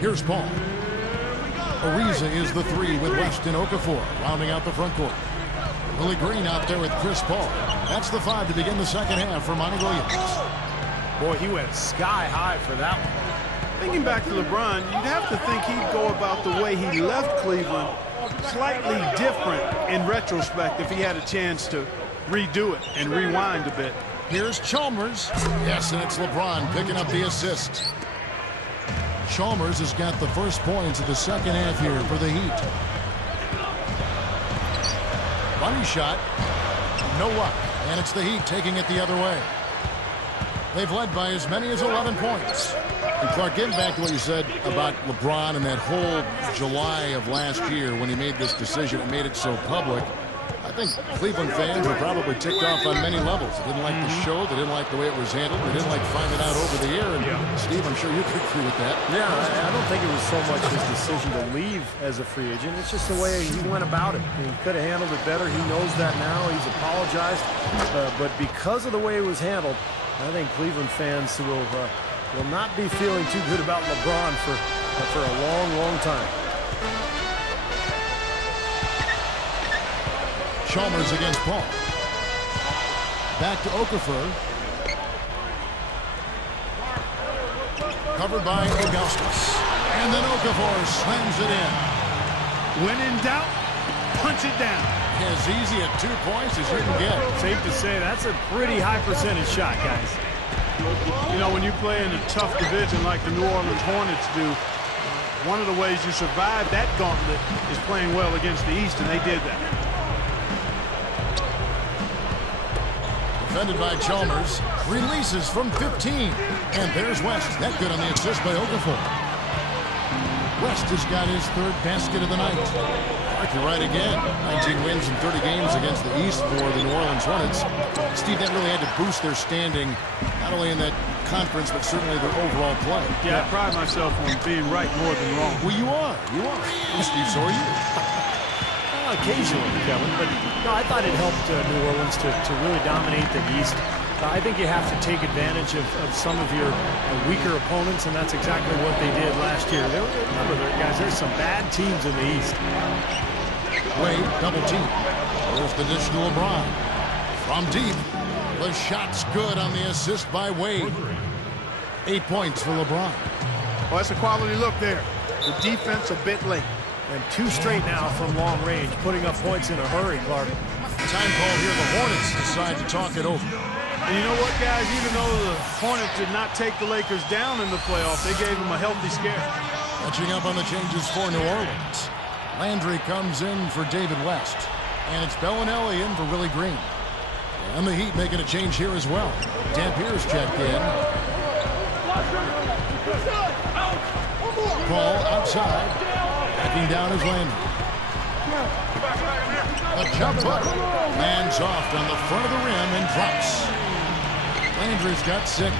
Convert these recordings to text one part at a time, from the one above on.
Here's Paul. Ariza is the three with West and Okafor rounding out the front court. Willie Green out there with Chris Paul. That's the 5 to begin the second half for Monty Williams. Boy, he went sky high for that one. Thinking back to LeBron, you'd have to think he'd go about the way he left Cleveland slightly different in retrospect if he had a chance to redo it and rewind a bit. Here's Chalmers. Yes, and it's LeBron picking up the assist. Chalmers has got the first points of the second half here for the Heat. Money shot. No luck. And it's the Heat taking it the other way. They've led by as many as 11 points. And Clark, getting back to what you said about LeBron and that whole July of last year when he made this decision and made it so public, I think Cleveland fans were probably ticked off on many levels. They didn't like the show. They didn't like the way it was handled. They didn't like finding out over the air. And Steve, I'm sure you could agree with that. Yeah, I don't think it was so much his decision to leave as a free agent. It's just the way he went about it. He could have handled it better. He knows that now. He's apologized. But because of the way it was handled, I think Cleveland fans will not be feeling too good about LeBron for a long, long time. Chalmers against Paul. Back to Okafor. Covered by Augustus. And then Okafor slams it in. When in doubt, punch it down. As easy at 2 points as you can get. Safe to say that's a pretty high percentage shot, guys. You know, when you play in a tough division like the New Orleans Hornets do, one of the ways you survive that gauntlet is playing well against the East, and they did that. Defended by Chalmers. Releases from 15. And there's West. That good on the assist by Okafor. West has got his third basket of the night. You're right again. 19 wins in 30 games against the East for the New Orleans Hornets. Steve, that really had to boost their standing, not only in that conference, but certainly their overall play. Yeah, I pride myself on being right more than wrong. Well, you are. You are. Steve, so are you. Occasionally, Kevin, but no, I thought it helped New Orleans to really dominate the East. I think you have to take advantage of some of your weaker opponents, and that's exactly what they did last year. Remember, guys, there's some bad teams in the East. Wade, double team. There's the dish to LeBron. From deep, the shot's good on the assist by Wade. 8 points for LeBron. Well, that's a quality look there. The defense a bit late. And 2 straight now from long range, putting up points in a hurry, Clark. Time call here. The Hornets decide to talk it over. And you know what, guys? Even though the Hornets did not take the Lakers down in the playoffs, they gave them a healthy scare. Catching up on the changes for New Orleans. Landry comes in for David West. And it's Bellinelli in for Willie Green. And the Heat making a change here as well. Dampier's checked in. Paul outside. Backing down is Landry. A jump hook. Lands off on the front of the rim and drops. Landry's got 6.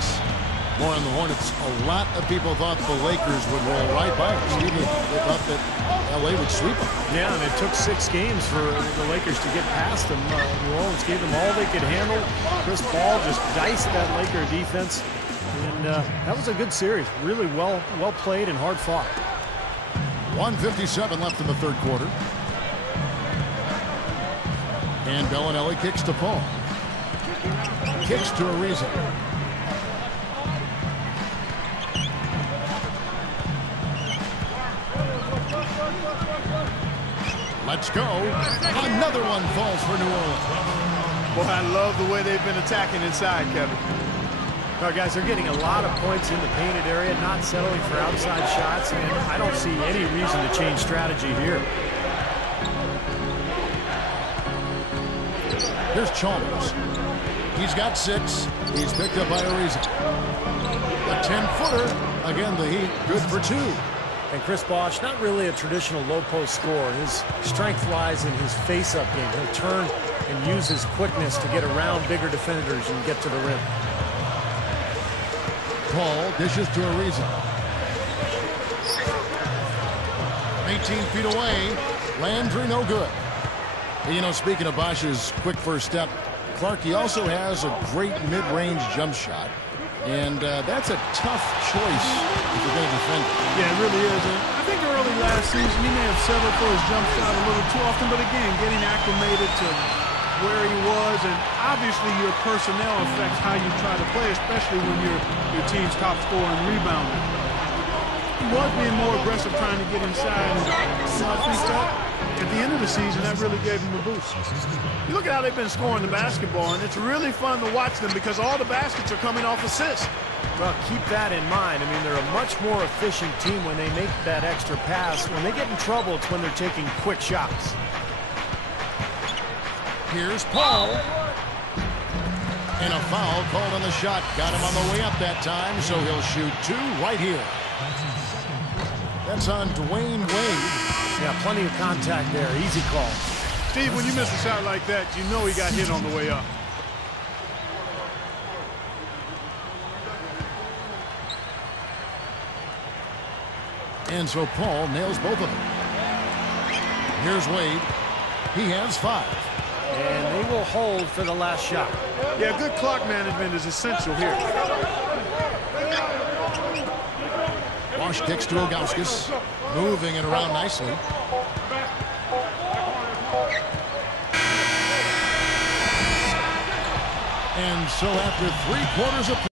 More on the Hornets. A lot of people thought the Lakers would roll right by them. Steve, they thought that L.A. would sweep them. Yeah, and it took 6 games for the Lakers to get past them. New Orleans gave them all they could handle. Chris Paul just diced that Laker defense. And that was a good series. Really well played and hard fought. 1:57 left in the third quarter. And Bellinelli kicks to Paul. Kicks to Ariza. Let's go. Another one falls for New Orleans. Boy, I love the way they've been attacking inside, Kevin. Our guys are getting a lot of points in the painted area, not settling for outside shots, and I don't see any reason to change strategy here. Here's Chalmers. He's got 6. He's picked up by Ariza. A 10-footer. Again, the Heat good for 2. And Chris Bosh, not really a traditional low-post scorer. His strength lies in his face-up game. He'll turn and use his quickness to get around bigger defenders and get to the rim. Paul dishes to Ariza. 18 feet away. Landry no good. You know, speaking of Bosch's quick first step, Clark, he also has a great mid-range jump shot. And that's a tough choice if you're going to defend it. Yeah, it is. And I think early last season he may have settled for his jump shot a little too often, but again, getting acclimated to where he was, and obviously your personnel affects how you try to play, especially when you're your team's top scorer and rebounder. He was being more aggressive trying to get inside, and so I think that at the end of the season that really gave him a boost. You look at how they've been scoring the basketball, and it's really fun to watch them because all the baskets are coming off assists. Well, keep that in mind. I mean, they're a much more efficient team when they make that extra pass. When they get in trouble, it's when they're taking quick shots. Here's Paul. And a foul called on the shot. Got him on the way up that time, so he'll shoot two right here. That's on Dwayne Wade. Yeah, plenty of contact there. Easy call. Steve, when you miss a shot like that, you know he got hit on the way up. And so Paul nails both of them. Here's Wade. He has 5. And they will hold for the last shot. Yeah, good clock management is essential here. Wash kicks to Ilgauskas. Moving it around nicely. And so after 3/4 of